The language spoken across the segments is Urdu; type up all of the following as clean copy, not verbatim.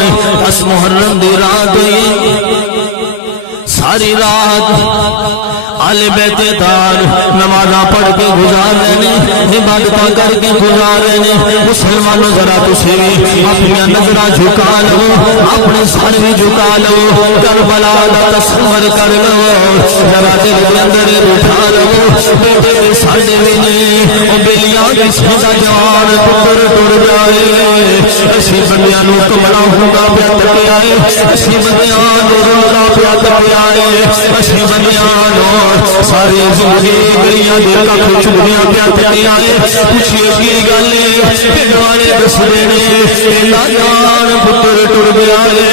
جوان 10 محرم دی رات ہوئی ساری رات آل بیت دار نمازاں پڑھ کے گزار رہے ہیں عبادتاں کر کے گزار رہے ہیں مسلمانوں ذرا تسی بھی اپنی نظراں جھکا لو اپنے سر بھی جھکا لو کربلا دا تصور کر لو ذرا دل دے اندر اٹھا لو بیٹے ساڈے بھی نے او بیلیاں دی سیدھا جوان پتر ٹر جائے اسی بندیاں نوں کملا ہوندا پیا تکیا ہے اسی بندیاں نوں رولا پیا تکیا ہے اسی بندیاں نوں ساری زندگی گلیاں دے ککھ چگڑیاں پیا تکیا ہے پوچھئے کی گل ہے پنڈوالے دس دینے ایندا جوان پتر ٹر گیا ہے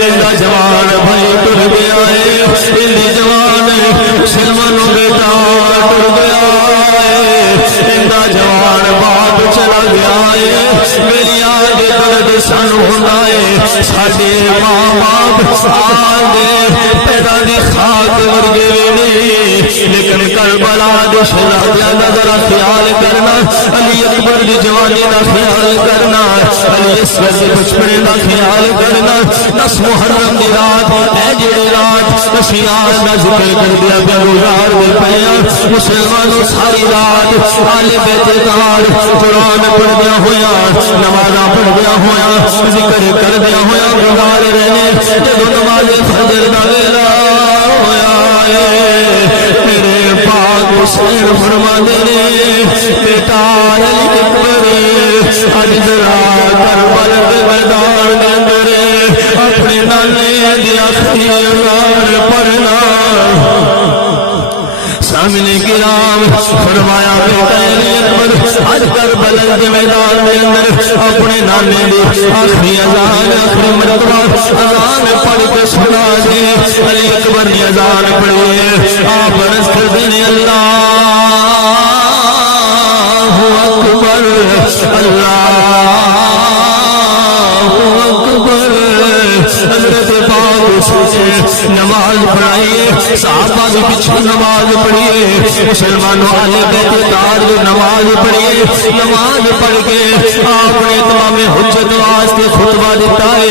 ایندا جوان بھائی ٹر گیا ہے ایندی جوان مسلمانوں بیٹا ٹر گیا ہے ایندا جوان باپ چلا گیا ہے میری آج درد سن ہوندا ہے ساڈے ماں باپ آدے پیدا دی خاک ورگے نہیں لیکن کربلا دے شہداء دا ذرا خیال کرنا علی اکبر دی جوانی دا خیال کرنا علی اصغر دے بچپنے دا خیال کرنا 10 محرم دی رات اے جڑی رات نشیان دا ذکر کر دیا پیا گزار دے پیا مسلمانوں ساری رات آل بیت دار قرآن پڑھدیا ہویا نمازاں پڑھدیا ہویا ذکر کردیا ہویا گزار رہے جدوں نماز فجر دا ویلا ہویا میرے پاک حسین فرماندے نے بیٹا علی اکبر اج ذرا کربلا دے میدان دے اندر اپنے نانے دی آخری اذان پڑھنا سامنے کرام فرمایا بیٹا علی اکبر اج کربلا دے میدان دے اندر اپنے نانے دی آخری اذان آخری مرتبہ اذان پڑھ کے سنا دے علی اکبر نے اذان پڑھی آپ عرض کرتے ہیں اللہ اکبر اللہ اکبر حضرت پاک سے نماز پڑھائیے صحابہ کے پیچھے نماز پڑھیے مسلمانوں آل بیت دار نماز پڑھیے نماز پڑھ کے آپ نے تمام حجت واسطے خطبہ دیتا ہے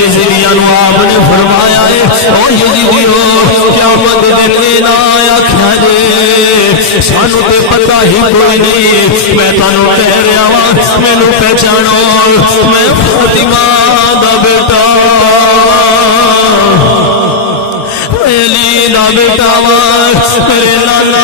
یزیدیاں نو آپ نے فرمایا ہے او یزیدیو قیامت دن نہ آکھیا جے سانو تے پتہ ہی کوئی نہیں میں تانوں کہہ رہا ہاں مینوں پہچانو میں فاطمہ دا بیٹا علی دا بیٹا میرے نانا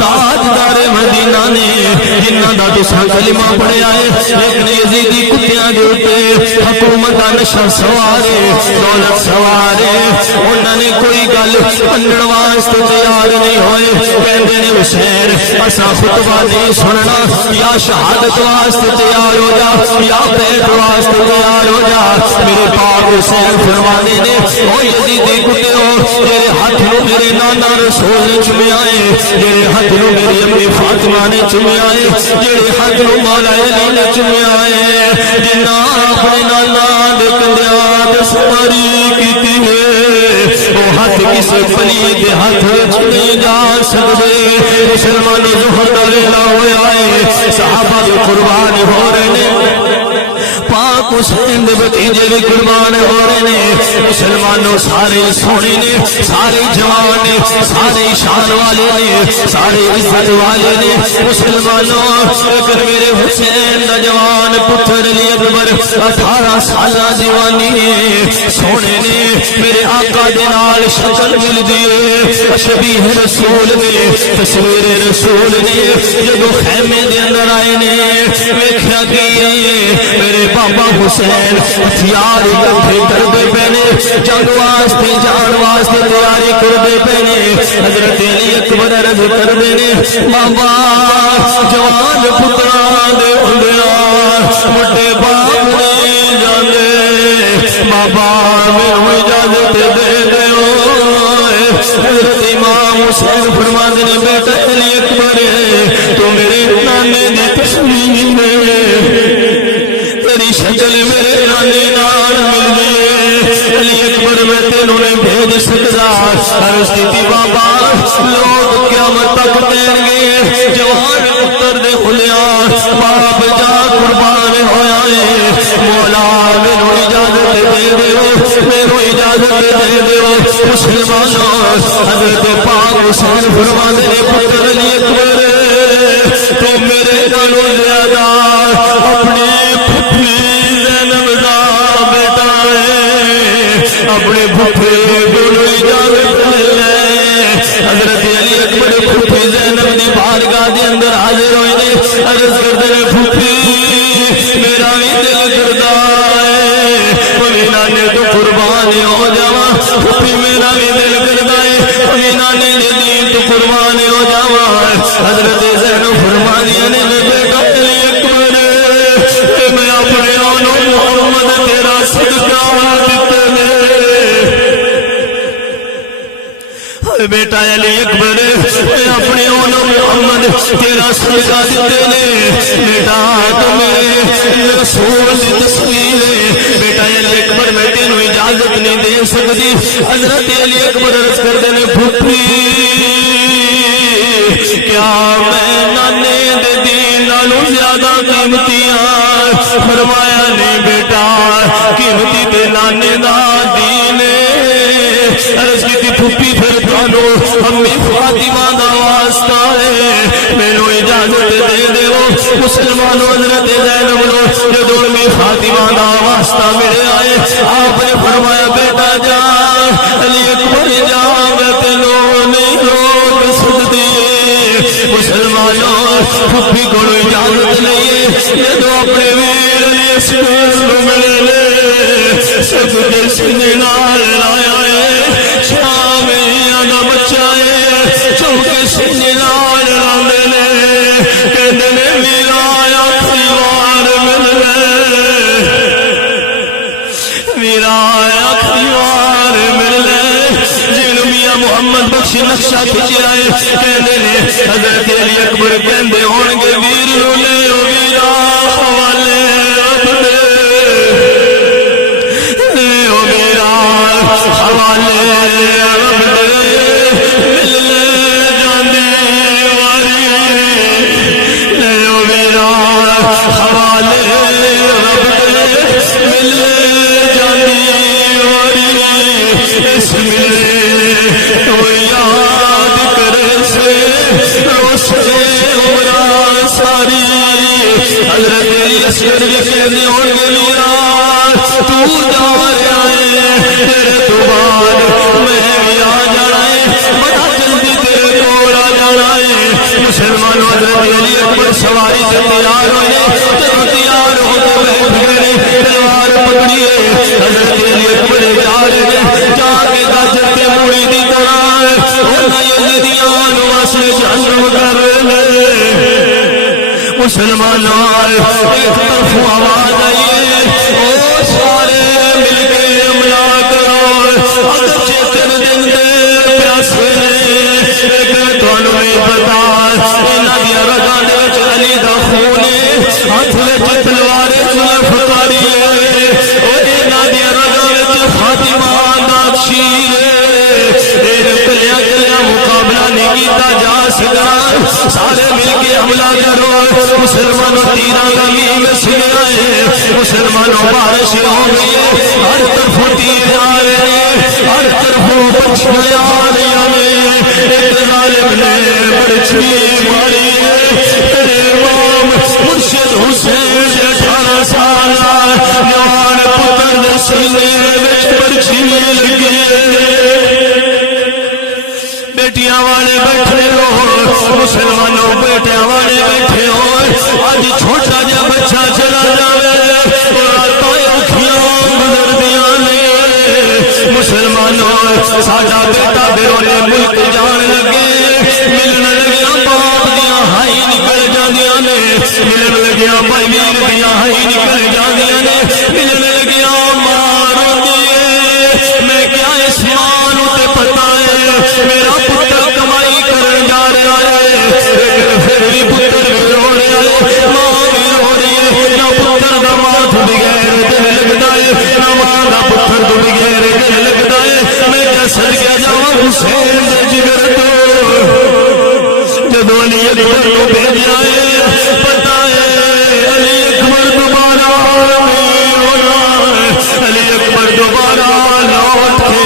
تاجدار مدینہ نے جنہاں دا تساں کلمہ پڑھیا ہے لیکن یزیدی کتیاں دے اوتے حکومت دا نشہ سوار ہے دولت سوار ہے انہاں نے کوئی گل منن واسطے تیار نہیں ہوئے کہندے نے حسین اساں خطبہ نہیں سننا یا شہادت واسطے تیار ہو جا یا پیٹ واسطے تیار ہو جا میرے پاک حسین فرمانے نے او یزیدی کتیوں میرے ہاتھ نو میرے نانا رسول نے چومیا ہے جڑے ہاتھ نو میری امی فاطمہ نے چومیا ہے جڑے ہاتھ نو مولا علی نے چومیا ہے جنہاں اپنے نانا دے کندیاں تے سواری کیتی ہے وہ ہاتھ کسے پلید دے ہاتھ وچ نہیں جا سکدے مسلمان ظہر دا ویلا ہویا ہے صحابہ جو قربان ہو رہے ہیں پاک حسین دے بھتیجے بھی قربان ہو رہے ہیں مسلمانوں سارے سونے نے سارے جوان نے سارے شان والے نے سارے عزت والے نے مسلمانوں اگر میرے حسین دا جوان پتر علی اکبر 18 سالہ جوانی ہے سونے نے میرے آقا دے نال شکل مل دیے شبیہ رسول نے تصویر رسول نے جدو خیمے دے اندر آئے نے ویکھیا کہ میرے بابا حسین ہتھیار اکٹھے کرتے پہنے جنگ واسطے جان واسطے تیاری کرتے پہنے حضرت علی اکبر عرض کرتے نے بابا جوان پتراں دے ہوندیاں بڑے باپ نہیں جاندے بابا مینوں اجازت دے دیو حضرت امام حسین فرماندے نے بیٹا علی اکبر تو میرے نانے دی تصویر تیری شکل میرے نانے نال مل گئی علی اکبر میں تینوں نے بھیج سکتا عرض کی بابا لوگ قیامت تک کہیں گے جوان پتر دے خلیاں باپ جا قربان ہویا ہے مولا مینوں اجازت دے دیو مسلمانوں حضرت پاک حسین فرماندے نے پتر علی اکبر تو میرے نالوں زیادہ اپنی پھپھی زینب دا بیٹا ہے اپنے پھپھی کو اجازت لے لے حضرت علی اکبر پھپھی زینب دی بارگاہ دے اندر حاضر ہوئے نے عرض کرتے ہیں پھپھی میرا بھی دل کردا ہے میرے نانے تو قربان ہو جاواں پھپھی میرا بھی دل کردا ہے میرے نانے دے دین تو قربان ہو جاواں حضرت زینب فرماندی نے بیٹا علی اکبر میں اپنے اونوں محمد تیرا صدقہ دیتے نے بیٹا علی اکبر اپنے اونوں محمد تیرا صدقہ دیتے نے بیٹا تمہیں رسول کی تصویر بیٹا علی اکبر میں تینوں اجازت نہیں دے سکتی حضرت علی اکبر عرض کرتے ہیں پھپھی کیا میں نانے دے دین نالوں زیادہ قیمتی ہاں فرمایا نہیں بیٹا قیمتی تے نانے دا دین عرض کی پھپھی پھر تانو امی فاطمہ دا واسطہ ہے مینوں اجازت دے دیو مسلمانوں حضرت زینب نو جدوں امی فاطمہ دا واسطہ ملے آئے آپ نے فرمایا بیٹا جا علی اکبر جا میں تینوں نہیں روک سکتی مسلمانوں پھپھی کو اجازت نہیں جدوں اپنے ویر علی اکبر نو ملے سب کے سینے نال لایا ہے شامیاں دا بچہ ہے چونکہ سینے نال لاندے نے کہندے نے میرا آخری وار مل لے میرا آخری وار مل لے جنوں میاں محمد بخش نقشہ کھچیا ہے کہندے نے حضرت علی اکبر کہندے ہون گے ویر نو لے او ویرا حوالے اپنے لے او ویرا حوالے اپنے مل لے جاندی واری لے او ویرا حوالے اپنے مل لے جاندی واری اس ملے تو یاد کرے سے روشنے عمران ساری حضرت علی اصغر کہنے ہون گلیا تو جا رہا ہے تیرے تو بعد میں بھی آ جانا ہے بڑا جلدی تیرے کول آ جانا ہے مسلمان حضرت علی اکبر سواری سے تیار ہوئے جب تیار ہو کے بیٹھ گئے تلوار پکڑیے حضرت علی اکبر جا رہے جا کے گاجر کے موڑی دی طرح یزیدیان واسطے جہنم کر رہے مسلمانوں ایک طرف آواز آئی او سارے مل کے حملہ کرو اگرچہ تین دن دے پیاسے لیکن تانوں نہیں پتا انہاں دی رگاں دے وچ علی دا خون ہاتھ وچ تلوار زلف کاری او انہاں دی رگاں وچ فاطمہ دا شیر کلیاں کلیاں مقابلہ نہیں کیتا جا سکا سارے مل کے حملہ کرو مسلمانوں تیرہ کا میم سنیا ہے مسلمانوں بارش ہو گئی ہے ہر طرف تیر آ رہے ہیں ہر طرف پچھلے آ رہی ہیں ایک ظالم نے برچھی ماری ہے تیرے امام مرشد حسین 18 سال جوان پتر دے سینے وچ برچھی لگی ہے بیٹیاں والے بیٹھے ہو مسلمانوں بیٹیاں والے بیٹھے ہو آج چھوٹا جا بچہ چلا جاوے گزر دیا نے مسلمانوں ساڈا بیٹا بیرون ملک جان لگے ملن لگیا باپ دیا ہائی نکل جاندیاں نے ملن لگیا بھائی ویر دیا ہائی نکل جاندیاں نے ملن لگیا ماں روندی ہے میں کیا اس ماں نوں تے پتہ ہے میرا پتر کمائی کرن جا رہا ہے لیکن پھر بھی پتر بھی رو رہا ہے ماں بھی رو رہی ہے نہ پتر دا ماں تو بغیر دل لگتا ہے نہ ماں دا پتر تو بغیر دل لگتا ہے میں کیا صدقہ جاواں حسین دے جگر تو جدوں علی اکبر کو بھیجا ہے پتہ ہے علی اکبر دوبارہ نہیں ہونا علی اکبر دوبارہ لوٹ کے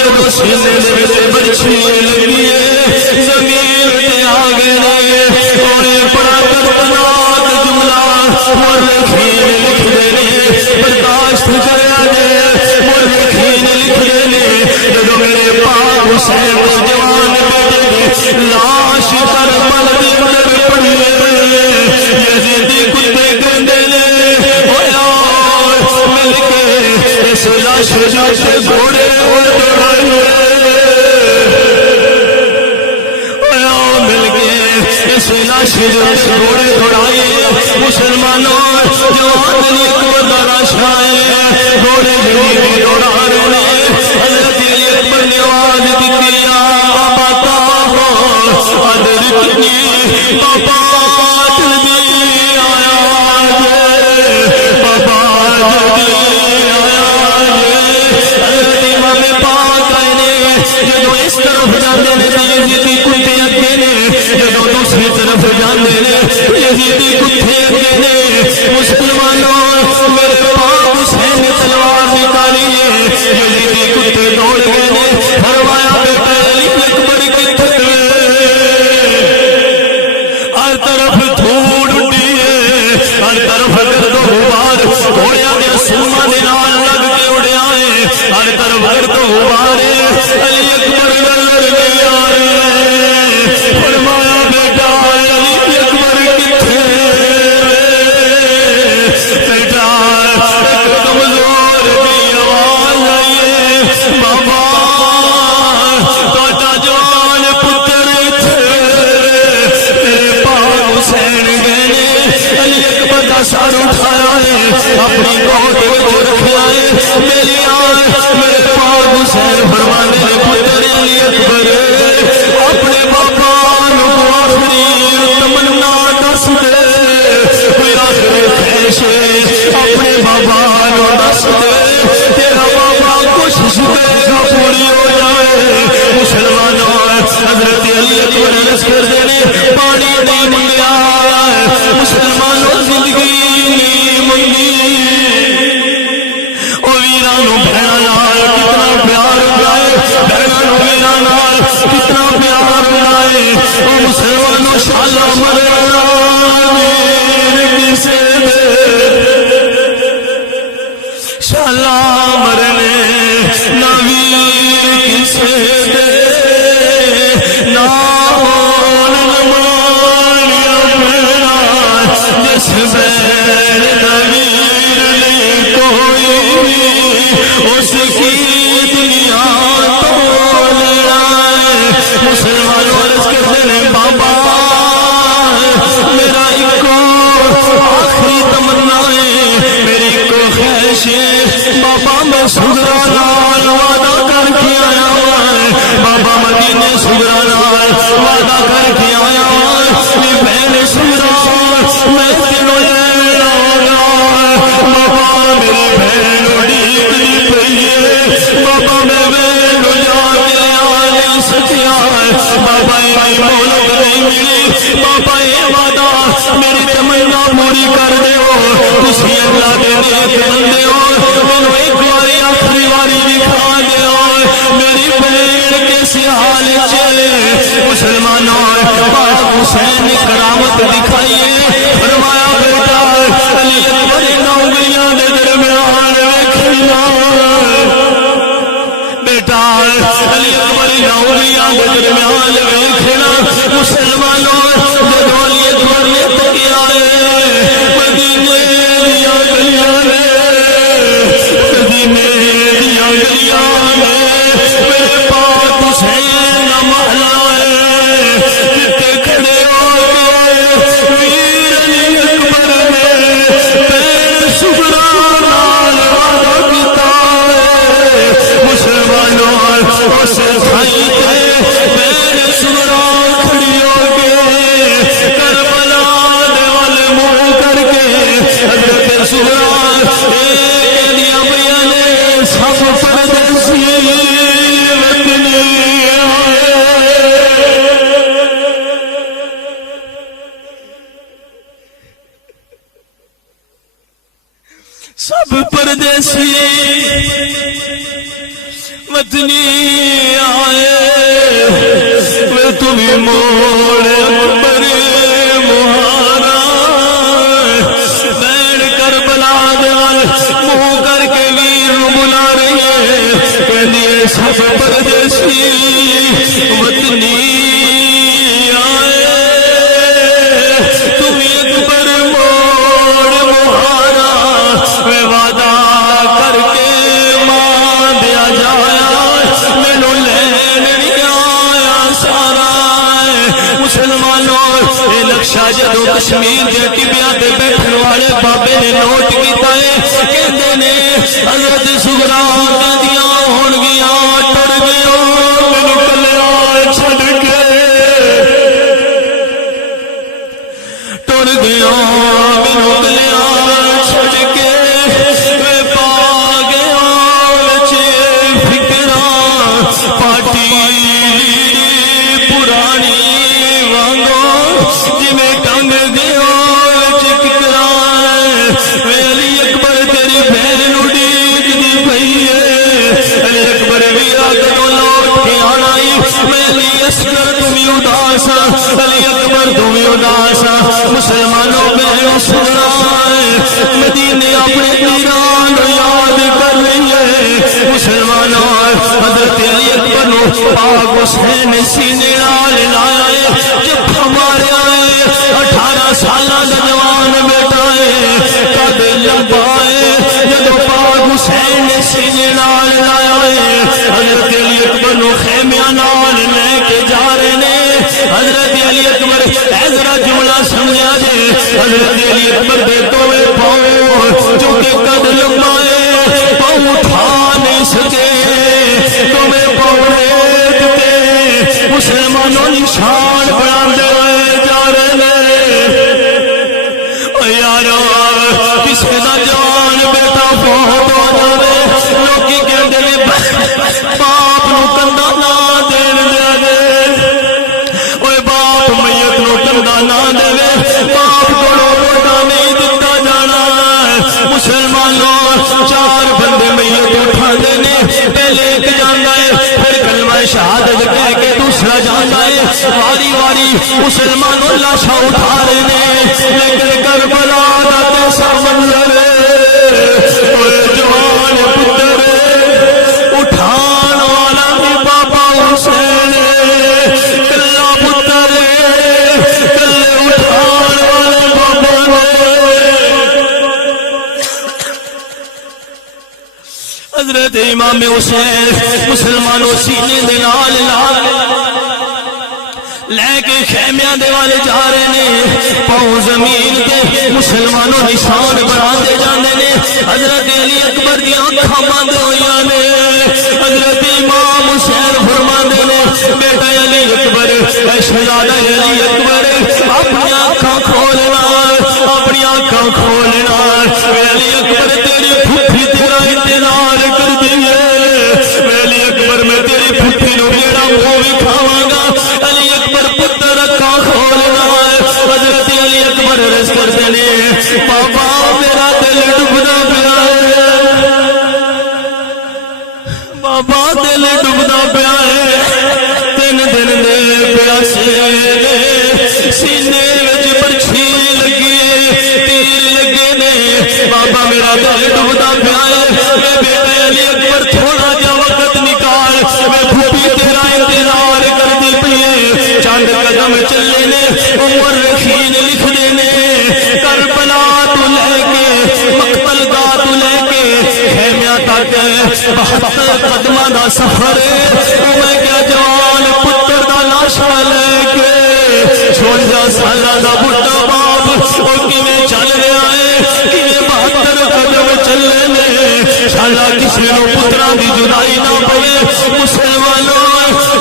جب سینے دے وچ برچھی لگی ہے زمین تے آ گئے اوے بڑا دردناک جملہ مورخین لکھ دے نے برداشت کریا جے مورخین لکھ دے نے جدوں میرے پاک حسین دے جوان بیٹے دی لاش کربلا دے اندر پڑی یزیدی کتے کہندے نے مل کے اس لاش جاتے گھوڑے دوڑائے مل کے اس لاش جاتے گھوڑے دوڑائے مسلمانوں جوان علی اکبر دا لاش آئے گھوڑے جنگی دوڑا رہے حضرت علی اکبر نے آواز دیتی یا بابا ہو ادر کنی بابا جلدی آیا بابا جلدی جدو اس طرف جاندے نے یزیدی کتے اگے نے جدو دوسری طرف جاندے نے یزیدی کتے اگے نے مسلمانوں میرے پاک حسین نے تلوار نکالی ہے یزیدی کتے دوڑ گئے نے فرمایا بیٹا علی اکبر کتے ہر طرف دھوڑ اٹھی ہے ہر طرف گرد و غبار گھوڑیاں دے سوما دے نال لگ کے اڑیا ہے ہر طرف گرد و غبار علی اکبر نظر نہیں آ رہے فرمایا بیٹا علی اکبر کتھے بیٹا ایک کمزور کی آواز آئی ہے بابا تہاڈا جوان پتر ایتھے میرے پاک حسین گئے نے علی اکبر دا سر اٹھایا ہے اپنی گود وچ رکھیا ہے میری میرے پاک حسین فرمانے پتر علی اکبر اپنے بابا نو آخری تمنا دس دے کوئی آخری خواہش اپنے بابا نو دس دے تیرا بابا کوشش کرے گا پوری ہو جائے مسلمانوں حضرت علی اکبر عرض کر دینے پانی نہیں منگیا مسلمانوں زندگی نہیں منگی او ویرانو بہنا نال کتنا پیار ہوئے بہنانو ویرا نال کتنا پیار ہوئے او مسلمانوں شالا مرنا کسے دے شالا مرنے نہ ویر کسے دے نہ مانیا میرا جس بین ویر نہیں کوئی اس کی دنیا تو لینا مسلمانوں عرض کرتے ہیں بابا میرا ایک آخری تمنا ہے میری ایک خواہش ہے بابا میں سگرا نال وعدہ کر کے آیا ہوں بابا مدینے سگرا نال وعدہ کر کے آیا ہوں بہن سگرا میں تینوں لینا ہوگا بابا میری بہن اڑیکتی پئی ہے بابا میں بہن جا کے آنے سکیا بابا یہ مولک نہیں ملی بابا یہ وعدہ میری تمنا پوری کر دیو تسی اللہ دے نیک بندے ہو مینوں ایک باری آخری باری دکھا دیو میری بہن کیسے حال چلے مسلمانوں پاک حسین نے کرامت دکھائی ہے فرمایا بیٹا علی اکبر نوگریاں دے درمیان ویکھنا بیٹا علی اکبر نوگریاں دے درمیان ویکھنا مسلمانوں جدو علی اکبر نے تکیا ہے مدینے دیا گلیاں نے مدینے دیا گلیاں نے میرے پاک حسین دا محلہ ہے جتے کھڑے ہو گئے ویر علی سب پردیسی وطنی آئے وہ تمہیں موڑ اکبر مہارا بیٹھ کر بلا دیوال منہ کر کے ویر بلا رہی ہے کہنی سب پردیسی وطنی آئے تمہیں اکبر موڑ مہارا میں وعدہ کر کے ماں دیا جایا مینو لین نہیں آیا سارا مسلمانوں اے لکشا جدو کشمیر دے ٹبیاں تے بیٹھن والے بابے نے نوٹ کیتا ہے کہندے نے حضرت سغرا کہندیاں ہون گیاں ٹر گیا مینو کلیا چھڈ کے ٹر گیا مینو کلیا چھڈ کے میں پا گیا وچ فکراں پاٹی پرانی وانگو جویں ٹنگ گیا وچ ککراں میں علی اکبر تیری بہن اڈیکدی پئی ہے علی اکبر ویرا کدوں لوٹ کے آنا میں علی اصغر تمہیں اداس علی اکبر تمہیں اداس مسلمانوں بہنوں سننا مدینے اپنے ایران یاد کر رہی ہے مسلمانوں حضرت علی اکبر نو پاک حسین سینے نال لایا ہے جب ہمارے آئے 18 سالہ جوان بیٹا ہے قد لمبا ہے جب پاک حسین سینے نال لایا ہے حضرت علی اکبر نو خیمیاں نال لے کے جا رہے نے حضرت علی اکبر ایذرا جملہ سمجھا جے حضرت علی اکبر دے دوے پاؤں جو کہ قد لمبا ہے پاؤں اٹھا نہیں سکے تمہیں پاؤں دیتے مسلمانوں نشان بنا دے جا رہے یارو کسی کا جان بیٹا بہت ہو جائے لوکی کہتے ہیں باپ نو کندھا نہ دین دے دے اوے باپ میت نو کندھا نہ دے باپ کو روٹا نہیں دیتا جانا مسلمانوں 4 بندے میت اٹھا دینے پہلے ایک جانا ہے پھر کلمہ شہادت کہہ کے دوسرا جانا ہے واری واری مسلمانوں لاشا اٹھا رہے لیکن کربلا دا کیسا منظر جوان پتر اٹھان والا بھی بابا حسین کلا پتر کلے اٹھان والے بابا حضرت امام حسین مسلمانوں سینے دے نال لے کے خیمیاں دے والے جا رہے نے پاؤں زمین تے مسلمانوں نشان بنا دے جاندے نے حضرت علی اکبر دی آنکھاں بند ہوئیاں نے حضرت امام حسین فرماندے نے بیٹا علی اکبر اے شہزادہ علی اکبر اپنی آنکھاں کھولنا اپنی آنکھاں کھولنا علی اکبر تیری پھپھی تیرا انتظار کر دی ہے علی اکبر میں تیری پھپھی نو جیڑا منہ کھاواں گا علی اکبر پتر اکھاں کھولنا حضرت علی اکبر رس کر دینے بابا میرا دل ڈبدا پیا ہے بابا دل ڈبدا پیا ہے 3 دن دے پیاسے سینے وچ برچھی لگی تیر لگے نے بابا میرا دل ڈبدا پیا ہے میں بیٹا علی اکبر تھوڑا جا وقت نکال میں پھوپھی تیرا انتظار کر دی پئی ہے چند قدم چلے نے عمر رخین لکھ دینے کربلا تو لے کے مقتل گاہ تو لے کے خیمیاں تک 72 قدمہ دا سفر میں کیا جوان پتر دا لاشا لے کے 56 سالہ دا بڑھا باپ اور کیویں چل رہا ہے کیویں 72 قدم چلے نے شالا کسی نو پتراں دی جدائی نہ پوے مسلمانوں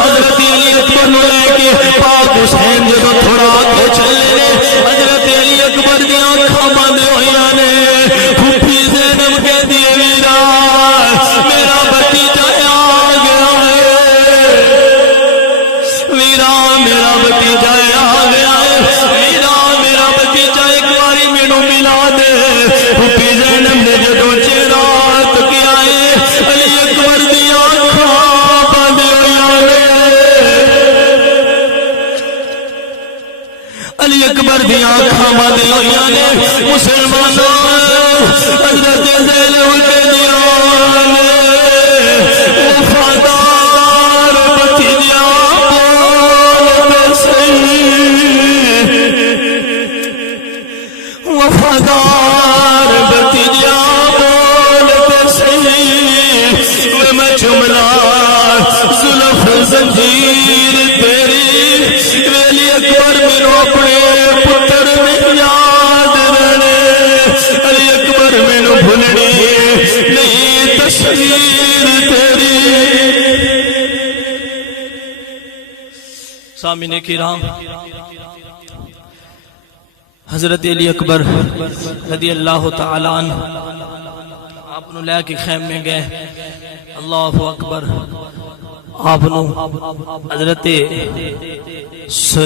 حضرت علی اکبر نو لے کے پاک حسین جدو تھوڑا آگے چلے نے حضرت علی اکبر دی آنکھاں بند ہوئیاں نے پھوپھی زینب کہتی ہے ویرا میرا بھتیجا آ گیا ہے ویرا میرا بھتیجا آ گیا ہے ویرا مسلمانوں حضرت زینب کے دیان وفادار بھتیجا بول صحیح وفادار بھتیجا بول صحیح میں جملہ زلف زنجیر تیری ویلی اکبر میرو اپنے پتر میں یاد رہنے علی اکبر میرو بھولنے نہیں تصویر تیری سامنے کرام حضرت علی اکبر رضی اللہ تعالیٰ عنہ آپ نو لے کے خیم میں گئے اللہ اکبر آپ نو حضرت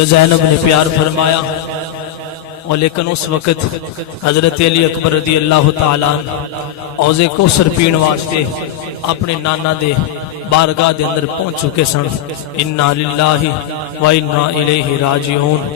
زینب نے پیار فرمایا اور لیکن اس وقت حضرت علی اکبر رضی اللہ تعالیٰ عنہ اوزے کوثر پین واسطے اپنے نانا دے بارگاہ دے اندر پہنچ چکے سن انا للہ و انا الیہ راجعون